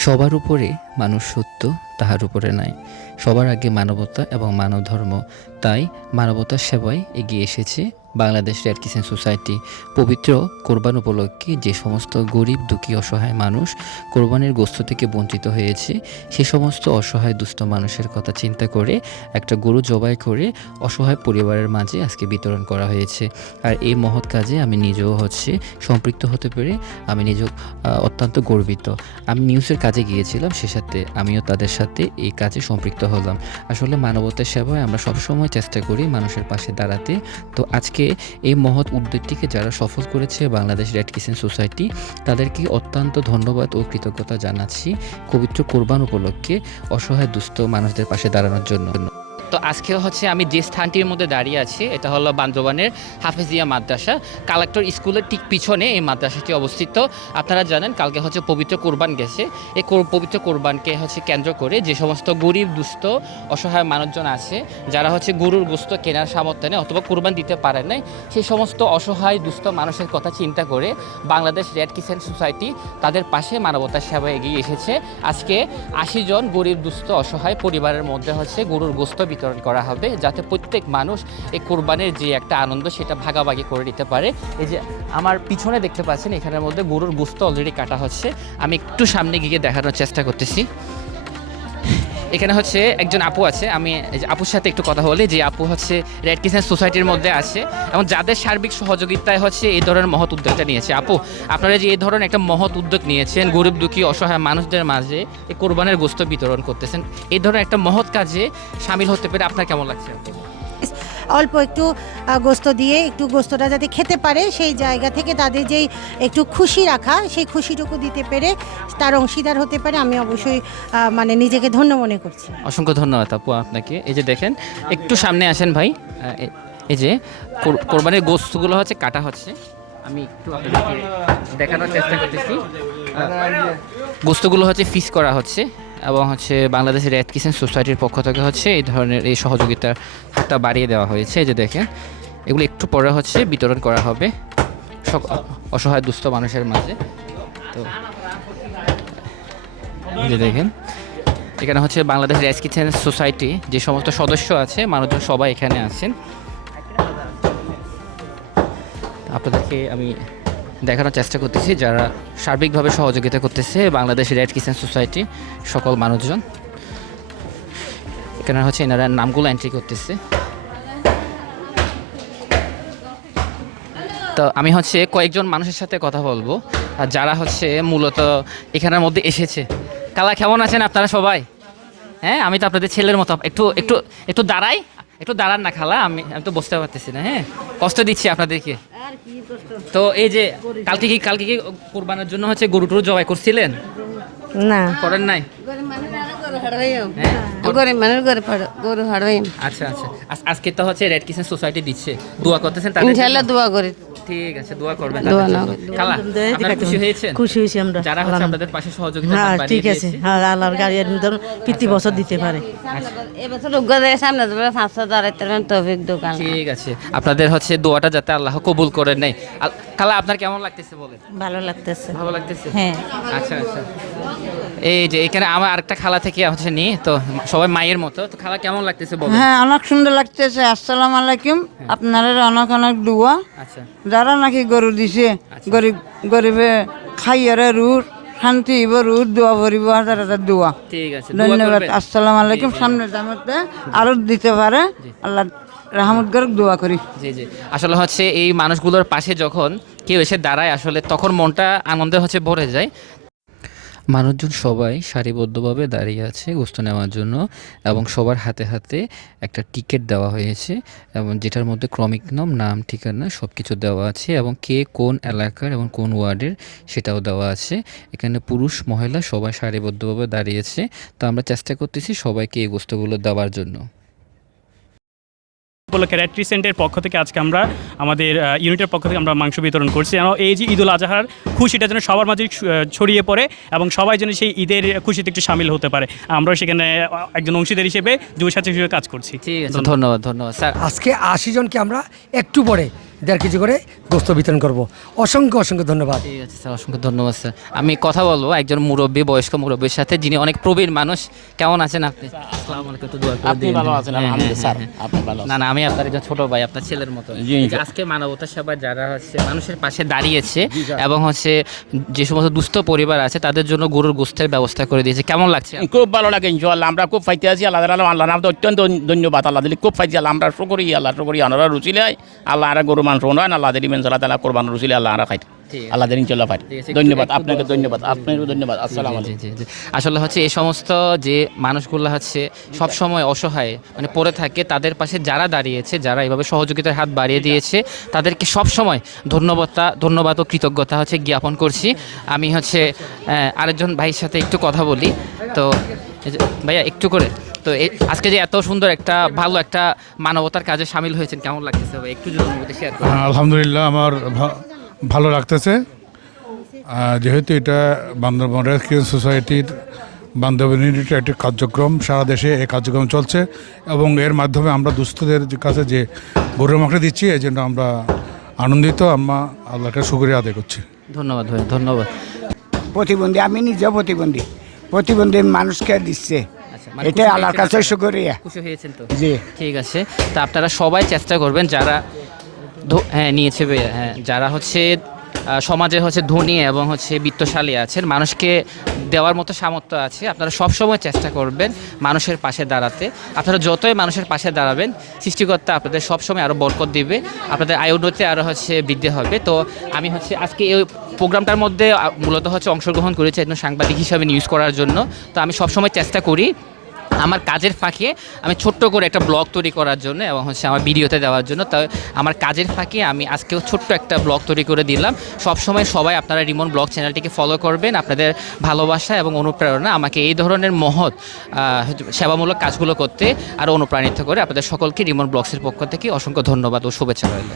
সবার উপরে মানুষ সত্য, তাহার উপরে নাই। সবার আগে মানবতা এবং মানব ধর্ম তাই মানবতার সেবায় এগিয়ে এসেছে বাংলাদেশ রেড কিচেন সোসাইটি পবিত্র কোরবান উপলক্ষে যে সমস্ত গরিব, দুঃখী, অসহায় মানুষ কোরবানির গোস্ত থেকে বঞ্চিত হয়েছে, সে সমস্ত অসহায়, দুস্থ মানুষের কথা চিন্তা করে একটা গরু জবাই করে অসহায় পরিবারের মাঝে আজকে বিতরণ করা হয়েছে। আর এই মহৎ কাজে আমি নিজেও হচ্ছে সম্পৃক্ত হতে পেরে আমি নিজেও অত্যন্ত গর্বিত। আমি নিউজের কাজে গিয়েছিলাম, সে সাথে আমিও তাদের সাথে এই কাজে সম্পৃক্ত হলাম। আসলে মানবতার সেবায় আমরা সবসময় চেষ্টা করি মানুষের পাশে দাঁড়াতে। তো আজকে এই মহৎ উদ্যোগটিকে যারা সফল করেছে বাংলাদেশ রেড কিচেন সোসাইটি তাদেরকে অত্যন্ত ধন্যবাদ ও কৃতজ্ঞতা জানাচ্ছি পবিত্র কোরবান উপলক্ষে অসহায় দুস্থ মানুষদের পাশে দাঁড়ানোর জন্য। তো আজকে হচ্ছে আমি যে স্থানটির মধ্যে দাঁড়িয়ে আছি, এটা হলো বান্দরবানের হাফেজিয়া মাদ্রাসা। কালেক্টর স্কুলের ঠিক পিছনে এই মাদ্রাসাটি অবস্থিত। আপনারা জানেন কালকে হচ্ছে পবিত্র কোরবান গেছে। এই পবিত্র কোরবানকে হচ্ছে কেন্দ্র করে যে সমস্ত গরিব, দুস্থ, অসহায় মানুষজন আছে, যারা হচ্ছে গরুর গোস্ত কেনার সামর্থ্য নেই অথবা কোরবান দিতে পারে নাই, সেই সমস্ত অসহায়, দুস্থ মানুষের কথা চিন্তা করে বাংলাদেশ রেড কিচেন সোসাইটি তাদের পাশে মানবতার সেবা এগিয়ে এসেছে। আজকে আশি জন গরিব, দুস্থ, অসহায় পরিবারের মধ্যে হচ্ছে গরুর গোস্ত বিতরণ করা হবে যাতে প্রত্যেক মানুষ এই কোরবানের যে একটা আনন্দ সেটা ভাগাভাগি করে নিতে পারে। এই যে আমার পিছনে দেখতে পাচ্ছেন, এখানের মধ্যে গরুর গোস্ত অলরেডি কাটা হচ্ছে। আমি একটু সামনে গিয়ে দেখানোর চেষ্টা করতেছি। এখানে হচ্ছে একজন আপু আছে, আমি আপুর সাথে একটু কথা বলি, যে আপু হচ্ছে রেড কিসেন সোসাইটির মধ্যে আছে এবং যাদের সার্বিক সহযোগিতায় হচ্ছে এই ধরনের মহৎ উদ্যোগটা নিয়েছে। আপু, আপনারা যে এই ধরনের একটা মহৎ উদ্যোগ নিয়েছেন, গরিব, দুঃখী, অসহায় মানুষদের মাঝে এই কোরবানের গোস্ত বিতরণ করতেছেন, এই ধরনের একটা মহৎ কাজে সামিল হতে পেরে আপনার কেমন লাগছে? অল্প একটু গোস্ত দিয়ে একটু গোস্তটা যাতে খেতে পারে, সেই জায়গা থেকে তাদের যেই একটু খুশি রাখা, সেই খুশিটুকু দিতে পেরে তার অংশীদার হতে পারে আমি অবশ্যই মানে নিজেকে ধন্য মনে করছি। অসংখ্য ধন্যবাদ আপু আপনাকে। এই যে দেখেন, একটু সামনে আসেন ভাই। এই যে কোরবানির গোস্তগুলো হচ্ছে, কাটা হচ্ছে। আমি একটু আপনাদেরকে দেখানোর চেষ্টা করতেছি। গোস্তগুলো হচ্ছে, ফিস করা হচ্ছে। এবং হচ্ছে বাংলাদেশ রেড কিচেন সোসাইটির পক্ষ থেকে হচ্ছে এই ধরনের এই সহযোগিতার হাতটা বাড়িয়ে দেওয়া হয়েছে। যে দেখেন, এগুলো একটু পরে হচ্ছে বিতরণ করা হবে অসহায় দুস্থ মানুষের মাঝে। তো যে দেখেন, এখানে হচ্ছে বাংলাদেশ রাইস কিচেন সোসাইটি যে সমস্ত সদস্য আছে, মানুষজন সবাই এখানে আছেন। আপনাদেরকে আমি দেখানোর চেষ্টা করতেছি, যারা সার্বিকভাবে সহযোগিতা করতেছে বাংলাদেশ রেড কিচেন সোসাইটি সকল মানুষজন। এখানে হচ্ছে এনারা নামগুলো এন্ট্রি করতেছে। তো আমি হচ্ছে কয়েকজন মানুষের সাথে কথা বলব, আর যারা হচ্ছে মূলত এখানের মধ্যে এসেছে। কালা, কেমন আছেন আপনারা সবাই? হ্যাঁ আমি তো আপনাদের ছেলের মতো, একটু একটু একটু দাঁড়াই, একটু দাঁড়ান না খালা, আমি আমি তো বুঝতে পারতেছি না হ্যাঁ। কষ্ট দিচ্ছি আপনাদেরকে। তো এই যে কালকে কি কালকে কি কোরবানের জন্য হচ্ছে গরু টরু জবাই করছিলেন? না। করেন নাই? গরিব মানুষ গরিব গরু হারবাইম আচ্ছা আচ্ছা। আজকে তো হচ্ছে রেড কিচেন সোসাইটি দিচ্ছে। দোয়া করতেছেন তাদের জন্য? দোয়া করি। ঠিক আছে দোয়া করবেন দোয়া না খালা আপনারা খুশি হয়েছেন? খুশি হয়েছি আমরা। যারা হচ্ছে আপনাদের পাশে সহযোগিতা হ্যাঁ ঠিক আছে। হ্যাঁ আল্লাহর গাড়ি ধরুন প্রতি বছর দিতে পারে। এবছর দেয় সামনে পাঁচশো দাঁড়াইতে পারবেন তৌফিক দোকান ঠিক আছে। আপনাদের হচ্ছে দোয়াটা যাতে আল্লাহ কবুল করে নেয়। আল- খালা আপনার কেমন লাগতেছে বলেন? ভালো লাগতেছে। ভালো লাগতেছে? হ্যাঁ। আচ্ছা আচ্ছা। এই যে এখানে আমার আরেকটা খালা থেকে হচ্ছে নি তো সবাই মায়ের মতো। তো খালা কেমন লাগতেছে বলেন হ্যাঁ অনেক সুন্দর লাগতেছে। আসসালামু আলাইকুম। আপনারা অনেক অনেক দোয়া। আচ্ছা। যারা নাকি গরু দিছে গরিব গরিবে খাইয়ারে রুট শান্তি হইব রুট দোয়া ভরিব হাজার হাজার দোয়া। ঠিক আছে ধন্যবাদ। আসসালামু আলাইকুম। সামনে জামাতে আরও দিতে পারে। আল্লাহ রাহমত করুক দোয়া করি। জি জি। আসলে হচ্ছে এই মানুষগুলোর পাশে যখন কেউ এসে দাঁড়ায় আসলে তখন মনটা আনন্দে হচ্ছে ভরে যায়। মানুষজন সবাই সারিবদ্ধভাবে দাঁড়িয়ে আছে গোস্ত নেওয়ার জন্য এবং সবার হাতে হাতে একটা টিকিট দেওয়া হয়েছে এবং যেটার মধ্যে ক্রমিক নাম নাম, ঠিকানা সব কিছু দেওয়া আছে এবং কে কোন এলাকার এবং কোন ওয়ার্ডের সেটাও দেওয়া আছে। এখানে পুরুষ, মহিলা সবাই সারিবদ্ধভাবে দাঁড়িয়েছে। তো আমরা চেষ্টা করতেছি সবাইকে এই গোস্তগুলো দেওয়ার জন্য। উপলক্ষে রেড ক্রিসেন্টের পক্ষ থেকে আজকে আমরা আমাদের ইউনিটের পক্ষ থেকে আমরা মাংস বিতরণ করছি। এবং এই যে ঈদুল আজহার খুশিটা যেন সবার মাঝে ছড়িয়ে পড়ে এবং সবাই যেন সেই ঈদের খুশিতে একটু সামিল হতে পারে। আমরা সেখানে একজন অংশীদার হিসেবে যুব সাথী হিসেবে কাজ করছি। ঠিক আছে ধন্যবাদ ধন্যবাদ। স্যার আজকে আশি জনকে আমরা একটু পরে দেড় কেজি করে গোস্ত বিতরণ করব। অসংখ্য অসংখ্য ধন্যবাদ। ঠিক আছে স্যার অসংখ্য ধন্যবাদ স্যার। আমি কথা বলব একজন মুরব্বী বয়স্ক মুরব্বীর সাথে যিনি অনেক প্রবীণ মানুষ। কেমন আছেন আপনি? আসসালামু আলাইকুম একটু দোয়া করে আপনি ভালো আছেন, হ্যাঁ, হ্যাঁ, স্যার। হ্যাঁ। আপনি ভালো না না আমি আপনার একজন ছোট ভাই আপনার ছেলের মতো। আজকে মানবতা সেবা যারা হচ্ছে মানুষের পাশে দাঁড়িয়েছে এবং হচ্ছে যে সমস্ত দুস্থ পরিবার আছে তাদের জন্য গরুর গোস্তের ব্যবস্থা করে দিয়েছে। কেমন লাগছে? খুব ভালো লাগে ইনশাল্লাহ আমরা খুব ফাইতে আছি আল্লাহ আল্লাহ আল্লাহ অত্যন্ত ধন্যবাদ আল্লাহ দিলে। খুব ফাইতে আল্লাহ আমরা শুকরি আল্লাহ শুকরি আনারা রুচিলে আল্লাহ আর গরু মাংস নয় আল্লাহ মেন সাল্লাহ তালা কোরবান রুচিলে আল্লাহ আর খাই ঠিক আল্লাহ দিন ইনশাল্লাহ ফাই ঠিক আছে, ধন্যবাদ আপনাকে ধন্যবাদ আপনাকেও ধন্যবাদ আসসালাম। আসলে হচ্ছে এই সমস্ত যে মানুষগুলো হচ্ছে সব সময় অসহায় মানে পড়ে থাকে তাদের পাশে যারা দাঁড়িয়েছে যারা এভাবে সহযোগিতার হাত বাড়িয়ে দিয়েছে তাদেরকে সব সময় ধন্যবাদটা ধন্যবাদ ও কৃতজ্ঞতা হচ্ছে জ্ঞাপন করছি। আমি হচ্ছে আরেকজন ভাইয়ের সাথে একটু কথা বলি। তো ভাইয়া একটু করে। তো আজকে যে এত সুন্দর একটা ভালো একটা মানবতার কাজে সামিল হয়েছেন কেমন লাগতেছে একটু যদি শেয়ার করেন। আলহামদুলিল্লাহ আমার ভা- ভালো লাগতেছে। যেহেতু এটা বান্দরবন রেস্কিউ সোসাইটির বান্ধবী ইউনিটের একটি কার্যক্রম সারা দেশে এই কার্যক্রম চলছে এবং এর মাধ্যমে আমরা দুস্থদের কাছে যে গরুর মাংস দিচ্ছি এই জন্য আমরা আনন্দিত। আমরা আল্লাহকে সুক্রিয়া আদায় করছি। ধন্যবাদ ভাই ধন্যবাদ। প্রতিবন্ধী আমি নিজেও প্রতিবন্ধী। প্রতিবন্ধী মানুষকে দিচ্ছে। এটাই এটা আল্লাহর কাছে? শুকরিয়া। খুশি হয়েছেন তো? জি। ঠিক আছে। তা আপনারা সবাই চেষ্টা করবেন যারা হ্যাঁ নিয়েছে হ্যাঁ যারা হচ্ছে সমাজে হচ্ছে ধনী এবং হচ্ছে বিত্তশালী আছেন। মানুষকে দেওয়ার মতো সামর্থ্য আছে। আপনারা সব সময় চেষ্টা করবেন মানুষের পাশে দাঁড়াতে। আপনারা যতই মানুষের পাশে দাঁড়াবেন, সৃষ্টিকর্তা আপনাদের সব সময় আরও বরকত দিবে। আপনাদের আয় উন্নতি আরও হচ্ছে বৃদ্ধি হবে। তো আমি হচ্ছে আজকে এই প্রোগ্রামটার মধ্যে মূলত হচ্ছে অংশগ্রহণ করেছি একজন সাংবাদিক হিসাবে নিউজ করার জন্য। তো আমি সবসময় চেষ্টা করি আমার কাজের ফাঁকে আমি ছোট্ট করে একটা ব্লগ তৈরি করার জন্য এবং হচ্ছে আমার ভিডিওতে দেওয়ার জন্য। তাই আমার কাজের ফাঁকে আমি আজকেও ছোট্ট একটা ব্লগ তৈরি করে দিলাম। সবসময় সবাই আপনারা রিমন ব্লগ চ্যানেলটিকে ফলো করবেন। আপনাদের ভালোবাসা এবং অনুপ্রেরণা আমাকে এই ধরনের মহৎ সেবামূলক কাজগুলো করতে আরও অনুপ্রাণিত করে আপনাদের সকলকে রিমন ব্লগসের পক্ষ থেকে অসংখ্য ধন্যবাদ ও শুভেচ্ছা রইল।